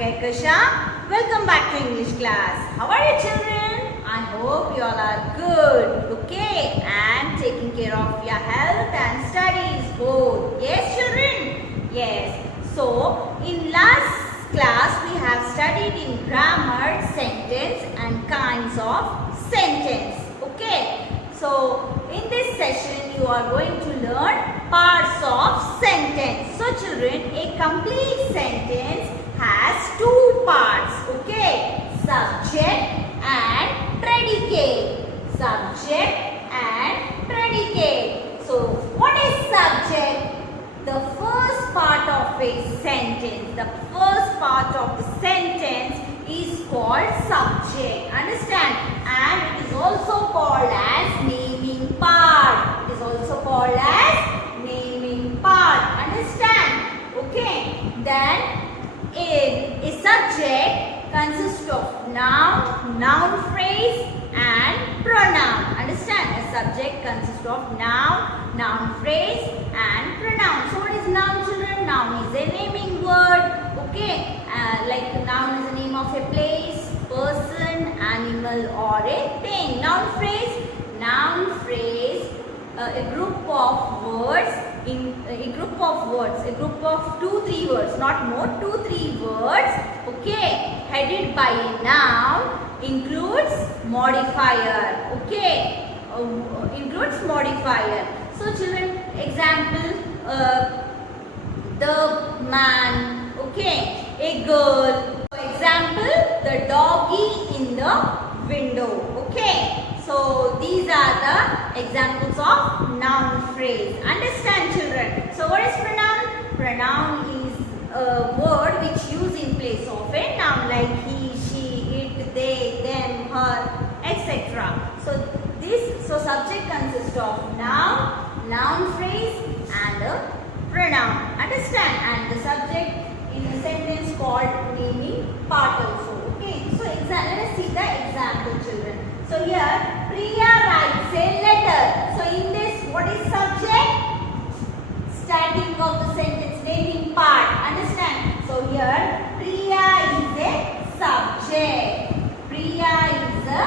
Kaikasha. Welcome back to English class. How are you children? I hope you all are good, okay, and taking care of your health and studies both. Yes children? Yes. So in last class we have studied in grammar, sentence and kinds of sentence. Okay. So in this session you are going to learn parts of sentence. So children, a complete sentence has two parts, okay, subject and predicate. Subject and predicate. So what is subject? The first part of a sentence, the first part of the sentence is called subject, understand, and it is also called as naming part. It is also called as naming part, understand, okay. Then a subject consists of noun, noun phrase and pronoun. Understand? A subject consists of noun, noun phrase and pronoun. So what is noun children? Noun is a naming word. Okay. Like noun is the name of a place, person, animal or a thing. Noun phrase. Noun phrase. A group of words. A group of 2-3 words, not more, 2-3 words, okay, headed by a noun, includes modifier, okay, includes modifier. So children, example, the man, okay, a girl. For example, the doggy in the window, okay. So these are the examples of noun phrase. Understand children? So what is pronoun? Pronoun is a word which used in place of a noun like he, she, it, they, them, her, etc. So subject consists of noun, noun phrase and a pronoun. Understand? And the subject in a sentence called naming part also. Okay. So let us see the example children. So here Priya writes a letter. So in this, what is subject? Starting of the sentence, naming part. Understand? So here Priya is a subject. Priya is a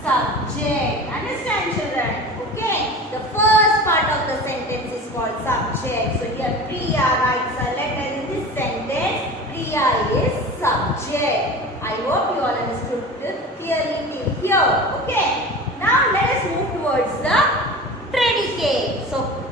subject. Understand children? Okay. The first part of the sentence is called subject. So here Priya writes a letter. In this sentence, Priya is subject. I hope you all understood clearly till here. Okay. Now let us move towards the predicate. So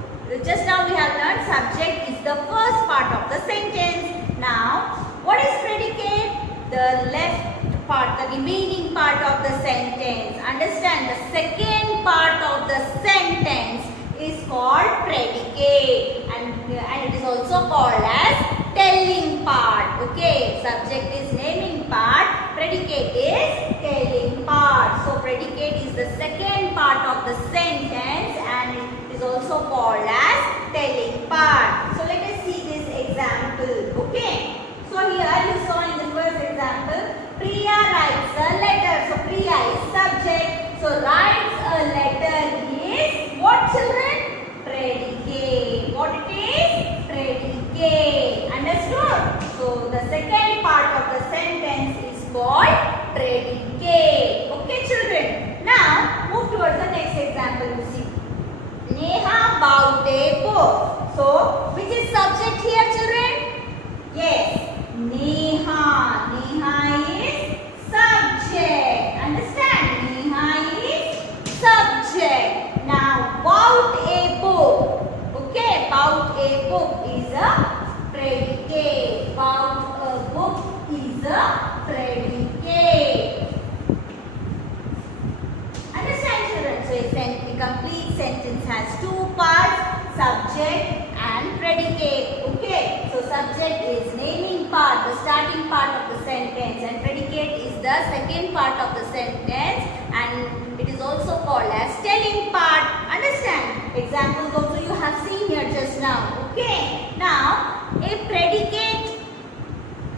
just now we have learned subject is the first part of the sentence. Now what is predicate? The left part, the remaining part of the sentence. Understand, the second part of the sentence is called predicate and it is also called as telling part. Okay, subject is naming part, predicate is telling part. So predicate is the second part of the sentence and it is also called as telling part. So let us see this example. Okay, so here you saw in the first example, Priya writes a letter. So Priya is subject. So writes a letter is what children? Predicate. What it is? Predicate. Understood? So the second part of the sentence is called predicate. Okay children. Now move towards the next example. You see. Neha bought a book. So which is subject here children? Yes. Neha. Neha is subject. Understand? Neha is subject. Now bought a book. Okay, bought a book is a predicate. Bought a book is a predicate. Understand children? So a complete sentence has two parts, subject and predicate. Okay, so subject is naming part, the starting part of the sentence, and predicate is the second part of the sentence and it is also called as telling part. Understand? Examples also you have seen here just now. Okay, now a predicate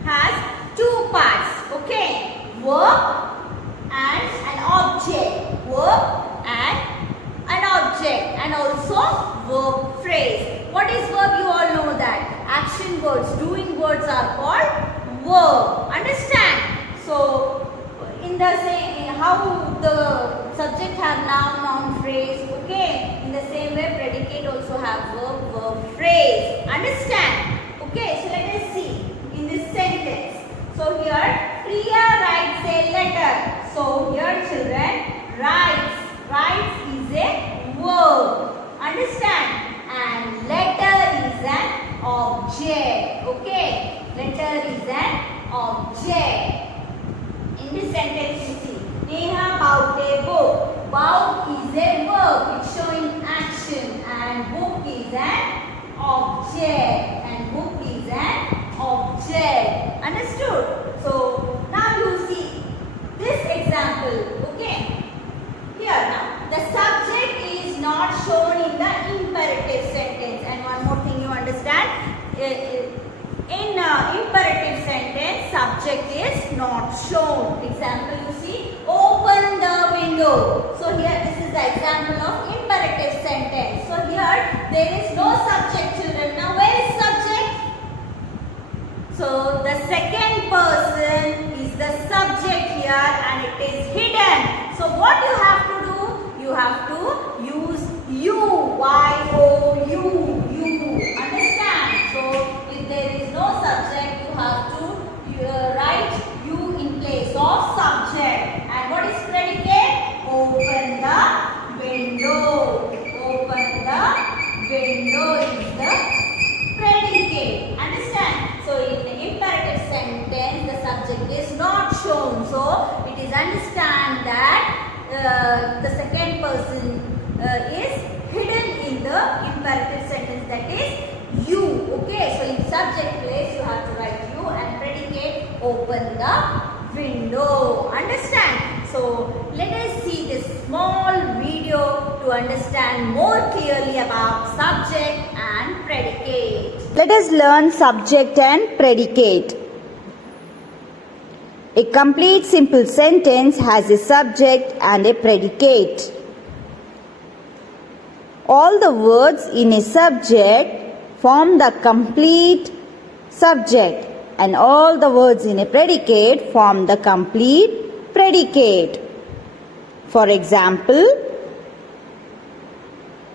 has two parts. Okay, verb and an object. Verb and an object and also verb phrase. What is verb? You all know that. Action words, doing words are called verb. Understand? So in the same how the subject have noun, noun phrase. Okay. In the same way, predicate also have verb, verb phrase. Understand? Okay. So let us see in this sentence. So here Priya writes a letter. So here children, writes. Writes is a verb. Understand? And letter is an object. Okay. Letter is an object. In this sentence you see, Neha bought a book. Bout is a verb. It's showing action. And book is an object. And book is an object. Understood? So now you see this example. Okay. Here now, the subject is not shown in the imperative sentence. And one more thing you understand. In imperative sentence, subject is not shown. Example you see, open the window. So here this is the example of imperative sentence. So here there is no subject, children. Now where is subject? So the second person is the subject here and it is hidden. So what you have to do? You have to use you. Y-O-U. You. Understand? So if there is no subject, you have to write you in place of subject. And what is predicate? Open the window. Open the window is the predicate. Understand? So in the imperative sentence, the subject is not shown. So it is understand that the second person is hidden in the imperative sentence, that is you. Okay, so in subject place you have to write you and predicate open the window. Understand? So let us see this small video to understand more clearly about subject and predicate. Let us learn subject and predicate. A complete simple sentence has a subject and a predicate. All the words in a subject form the complete subject, and all the words in a predicate form the complete predicate. For example,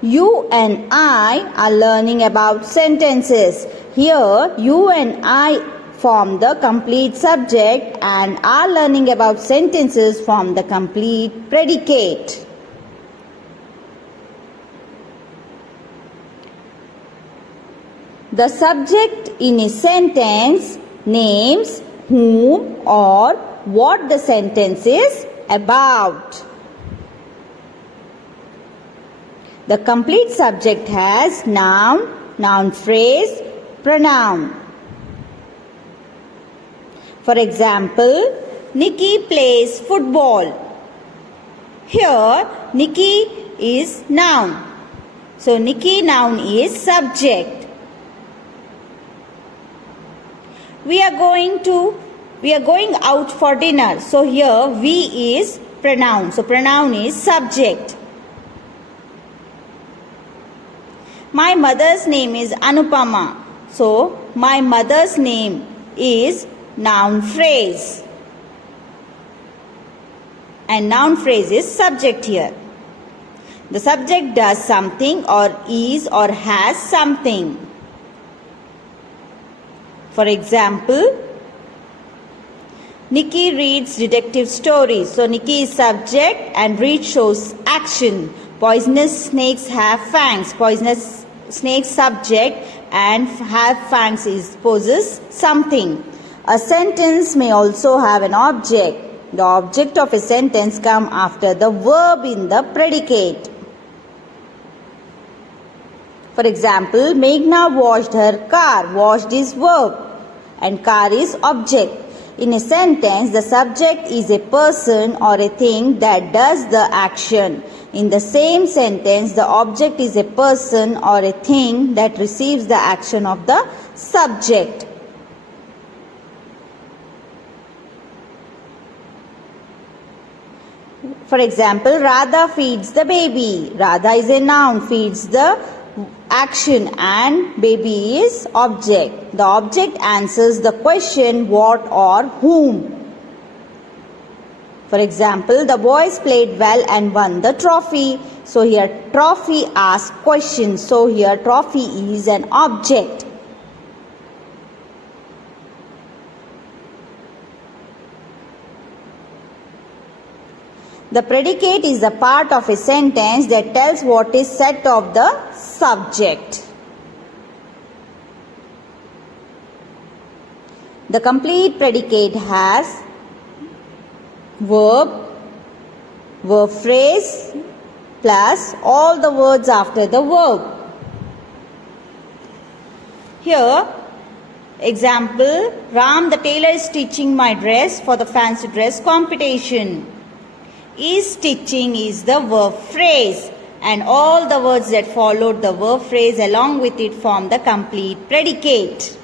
you and I are learning about sentences. Here, you and I form the complete subject and are learning about sentences form the complete predicate. The subject in a sentence names whom or what the sentence is about. The complete subject has noun, noun phrase, pronoun. For example, Nikki plays football. Here, Nikki is noun. So, Nikki noun is subject. We are going out for dinner. So, here we is pronoun. So, pronoun is subject. My mother's name is Anupama. So, my mother's name is noun phrase. And noun phrase is subject here. The subject does something or is or has something. For example, Nikki reads detective stories. So, Nikki is subject and read shows action. Poisonous snakes have fangs. Poisonous snakes subject and have fangs is poses something. A sentence may also have an object. The object of a sentence comes after the verb in the predicate. For example, Meghna washed her car. Washed is verb and car is object. In a sentence, the subject is a person or a thing that does the action. In the same sentence, the object is a person or a thing that receives the action of the subject. For example, Radha feeds the baby. Radha is a noun, feeds the action and baby is object. The object answers the question what or whom. For example, the boys played well and won the trophy. So here trophy asks questions. So here trophy is an object. The predicate is the part of a sentence that tells what is said of the subject. The complete predicate has verb, verb phrase plus all the words after the verb. Here, example, Ram the tailor is stitching my dress for the fancy dress competition. Is stitching is the verb phrase and all the words that followed the verb phrase along with it form the complete predicate.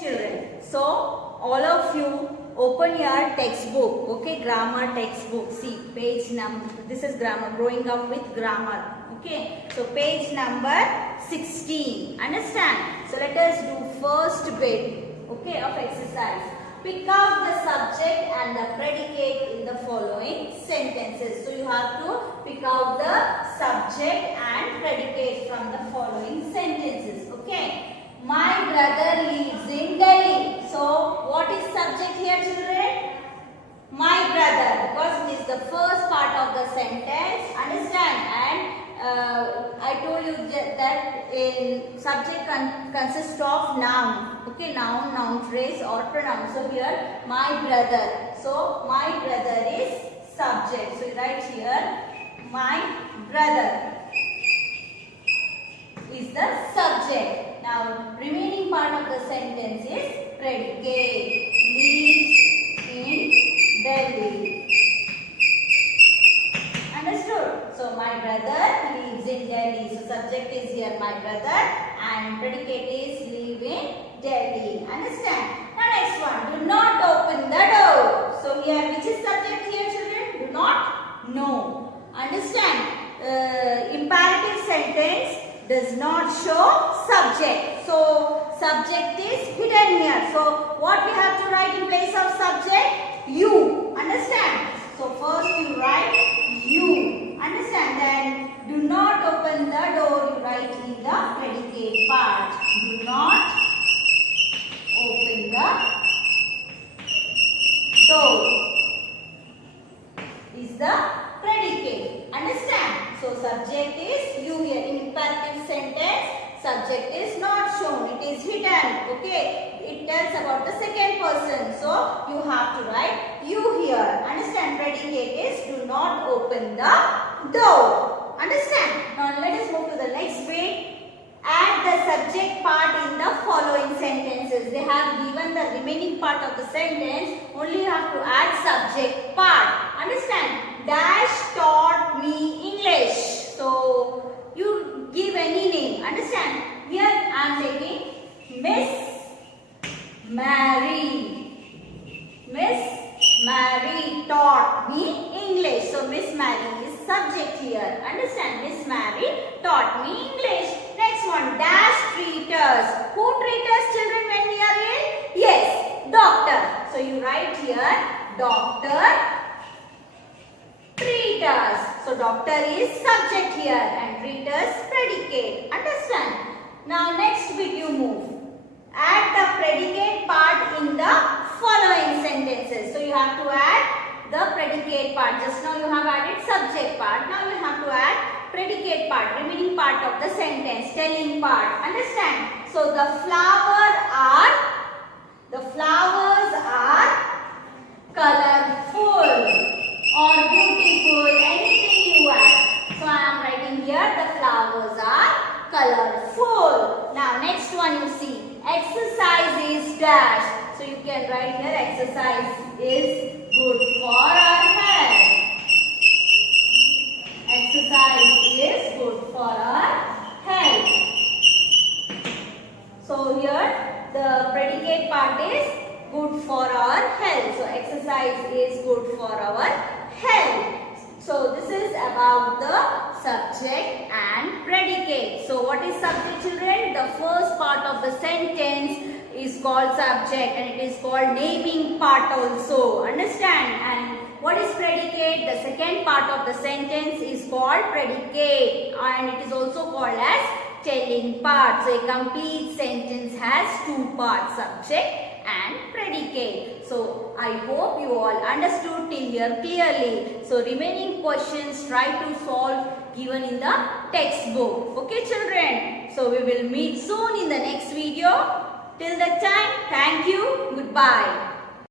Children, so all of you open your textbook, okay, grammar textbook. See page number, this is grammar, growing up with grammar, okay. So page number 16, understand? So let us do first bit, okay, of exercise. Pick out the subject and the predicate in the following sentences. So you have to pick out the subject and predicate from the following sentences. Okay. My brother lives in Delhi. So what is subject here, children? My brother, because it is the first part of the sentence. Understand? And I told you that in subject consists of noun, okay, noun, noun phrase or pronoun. So here my brother, so my brother is subject. So you write here my brother is the subject. Now remaining part of the sentence is predicate. Lives in Delhi. Understood? So my brother lives in Delhi. So subject is here my brother and predicate is live in Delhi. Understand? Now next one. Do not open the door. So here which is subject here, children? Do not know. Understand? Imperative sentence does not show subject. So subject is hidden here. So what we have to write in place of subject? You. Understand? So first you write you. Understand? Then do not open the door. You write in the predicate part. Do not open the door is the predicate. Understand? So subject is you here. In imperative sentence, subject is not shown. It is hidden. Okay. It tells about the second person. So you have to write you here. Understand? Predicate is do not open the door. Understand? Now let us move to the next bit. Add the subject part in the following sentences. They have given the remaining part of the sentence. Only you have to add subject part. Understand? Dash taught me English. So you give any name. Understand? Here I am taking Miss Mary. Miss Mary taught me English. So Miss Mary is subject here. Understand? Miss Mary taught me English. Next one, dash treat us. Who treat us, children, when we are ill? Yes, doctor. So you write here, doctor treat us. So doctor is subject here and treat us predicate. Understand? Now next bit you move. Add the predicate part in the following sentences. So you have to add the predicate part. Just now you have added subject part. Now you have to add predicate part, remaining part of the sentence, telling part. Understand? So the flowers are colorful or beautiful, anything you add. So I am writing here the flowers are colorful. Now next one you see. Exercise is dash. So you can write here exercise is good for our health. Exercise is good for our health. So here the predicate part is good for our health. So exercise is good for our health. So this is about the subject and predicate. So what is subject, children? The first part of the sentence is called subject and it is called naming part also. Understand? And what is predicate? The second part of the sentence is called predicate and it is also called as telling part. So a complete sentence has two parts, subject and predicate. So I hope you all understood till here clearly. So remaining questions try to solve given in the textbook. Okay children. So we will meet soon in the next video. Till that time, thank you. Goodbye.